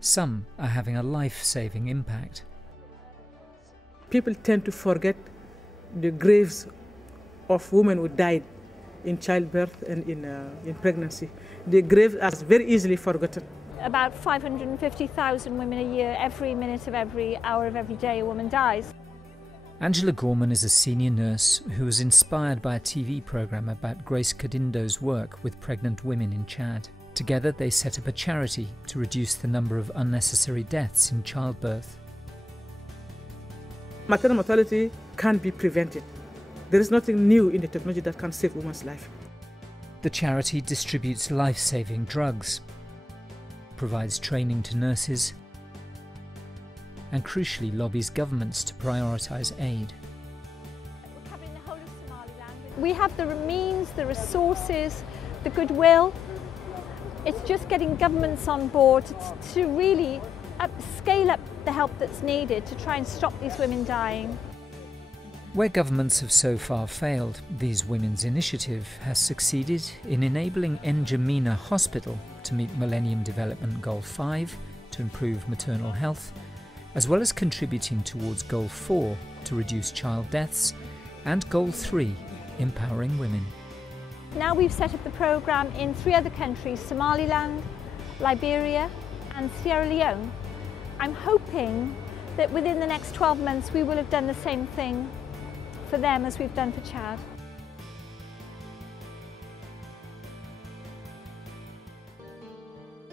Some are having a life-saving impact. People tend to forget the graves of women who died in childbirth and in pregnancy. The graves are very easily forgotten. About 550,000 women a year, every minute of every hour of every day a woman dies. Angela Gorman is a senior nurse who was inspired by a TV programme about Grace Kadindo's work with pregnant women in Chad. Together they set up a charity to reduce the number of unnecessary deaths in childbirth. Maternal mortality can be prevented. There is nothing new in the technology that can save a woman's life. The charity distributes life-saving drugs, provides training to nurses, and crucially lobbies governments to prioritise aid. We're covering the whole of Somaliland. We have the means, the resources, the goodwill. It's just getting governments on board to really scale up the help that's needed to try and stop these women dying. Where governments have so far failed, These Women's Initiative has succeeded in enabling N'Djamena Hospital to meet Millennium Development Goal 5 to improve maternal health, as well as contributing towards Goal 4 to reduce child deaths and Goal 3, empowering women. Now we've set up the programme in 3 other countries, Somaliland, Liberia and Sierra Leone. I'm hoping that within the next 12 months we will have done the same thing for them as we've done for Chad.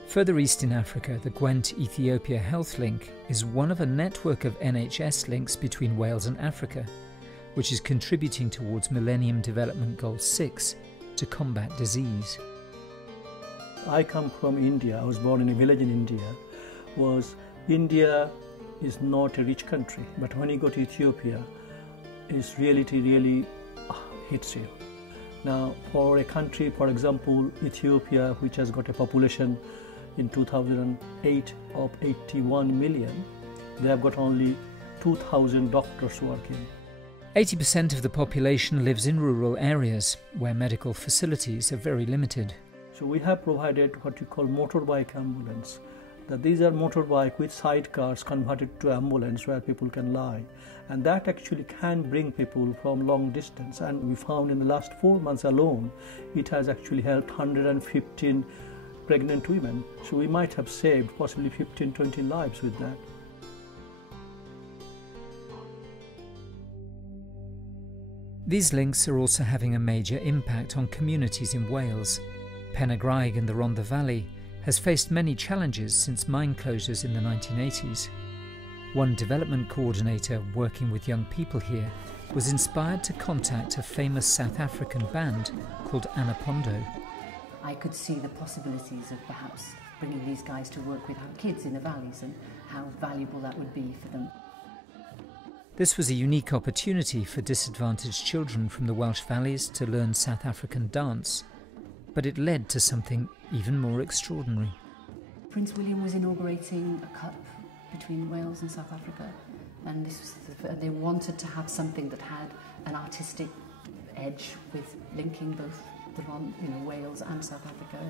Further east in Africa, the Gwent Ethiopia Health Link is one of a network of NHS links between Wales and Africa, which is contributing towards Millennium Development Goal 6 to combat disease. I come from India. I was born in a village in India. India is not a rich country, but when you go to Ethiopia, reality really hits you. Now, for a country, for example, Ethiopia, which has got a population in 2008 of 81 million, they have got only 2,000 doctors working. 80% of the population lives in rural areas where medical facilities are very limited. So we have provided what we call motorbike ambulance. That these are motorbike with sidecars converted to ambulance where people can lie. And that actually can bring people from long distance. And we found in the last 4 months alone, it has actually helped 115 pregnant women. So we might have saved possibly 15-20 lives with that. These links are also having a major impact on communities in Wales. Pen y Graig in the Rhondda Valley has faced many challenges since mine closures in the 1980s. One development coordinator working with young people here was inspired to contact a famous South African band called Anapondo. I could see the possibilities of perhaps bringing these guys to work with our kids in the valleys and how valuable that would be for them. This was a unique opportunity for disadvantaged children from the Welsh valleys to learn South African dance, but it led to something even more extraordinary. Prince William was inaugurating a cup between Wales and South Africa, and they wanted to have something that had an artistic edge with linking both Wales and South Africa,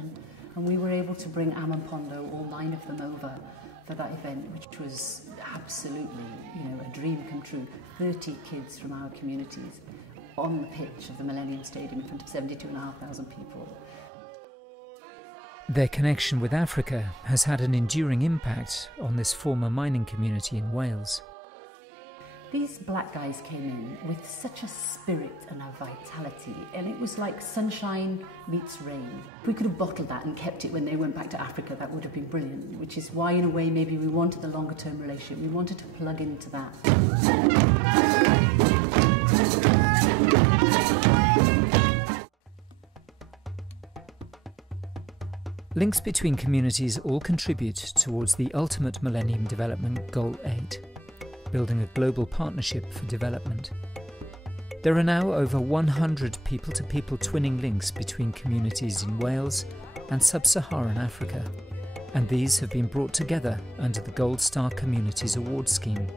and we were able to bring Anapondo, all 9 of them, over for that event, which was absolutely a dream come true. 30 kids from our communities on the pitch of the Millennium Stadium in front of 72,500 people. Their connection with Africa has had an enduring impact on this former mining community in Wales. These black guys came in with such a spirit and a vitality, and it was like sunshine meets rain. If we could have bottled that and kept it when they went back to Africa, that would have been brilliant, which is why in a way maybe we wanted the longer term relationship. We wanted to plug into that. Links between communities all contribute towards the ultimate Millennium Development Goal 8, building a global partnership for development. There are now over 100 people-to-people twinning links between communities in Wales and sub-Saharan Africa, and these have been brought together under the Gold Star Communities Award scheme.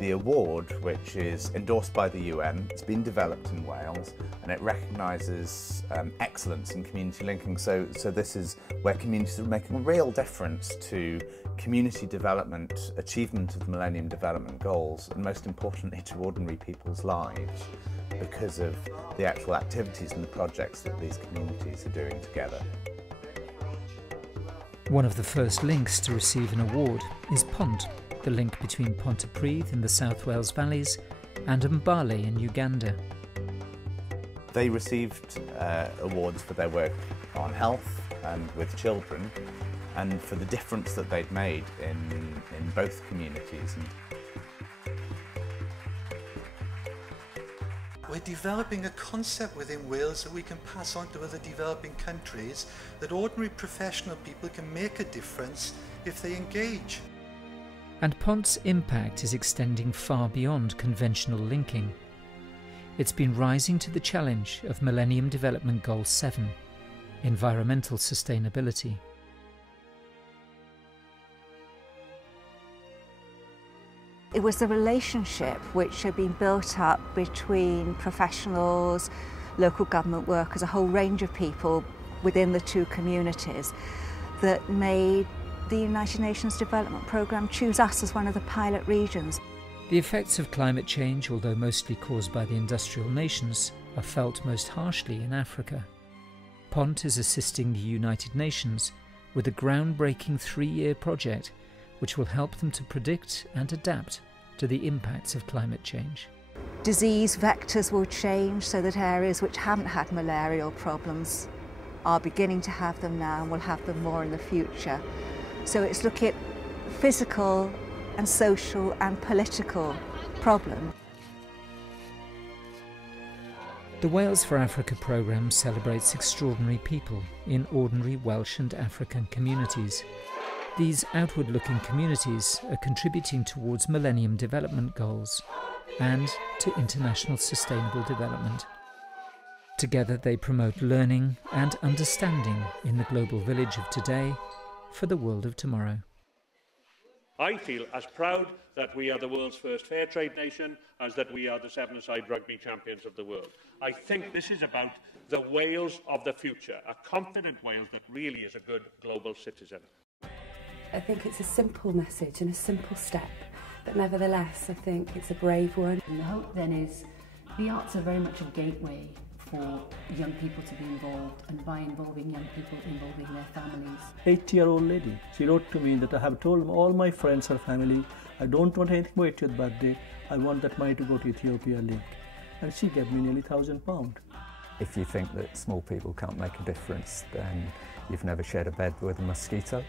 The award, which is endorsed by the UN, it's been developed in Wales, and it recognises excellence in community linking. So this is where communities are making a real difference to community development, achievement of the Millennium Development Goals, and most importantly to ordinary people's lives, because of the actual activities and the projects that these communities are doing together. One of the first links to receive an award is Pont, the link between Pontypridd in the South Wales Valleys and Mbale in Uganda. They received awards for their work on health and with children, and for the difference that they'd made in both communities. We're developing a concept within Wales that we can pass on to other developing countries, that ordinary professional people can make a difference if they engage. And Pont's impact is extending far beyond conventional linking. It's been rising to the challenge of Millennium Development Goal 7, environmental sustainability. It was the relationship which had been built up between professionals, local government workers, a whole range of people within the two communities that made the United Nations Development Programme choose us as one of the pilot regions. The effects of climate change, although mostly caused by the industrial nations, are felt most harshly in Africa. Pont is assisting the United Nations with a groundbreaking 3-year project which will help them to predict and adapt to the impacts of climate change. Disease vectors will change so that areas which haven't had malarial problems are beginning to have them now and will have them more in the future. So it's looking at physical and social and political problems. The Wales for Africa programme celebrates extraordinary people in ordinary Welsh and African communities. These outward-looking communities are contributing towards Millennium Development Goals and to international sustainable development. Together they promote learning and understanding in the global village of today for the world of tomorrow. I feel as proud that we are the world's first fair trade nation as that we are the seven-a-side rugby champions of the world. I think this is about the Wales of the future, a confident Wales that really is a good global citizen. I think it's a simple message and a simple step, but nevertheless I think it's a brave one. And the hope then is the arts are very much a gateway for young people to be involved, and by involving young people, involving their families. 80-year-old lady, she wrote to me that I have told all my friends or family, I don't want anything for 80th birthday, I want that money to go to Ethiopia link. And she gave me nearly £1,000. If you think that small people can't make a difference, then you've never shared a bed with a mosquito.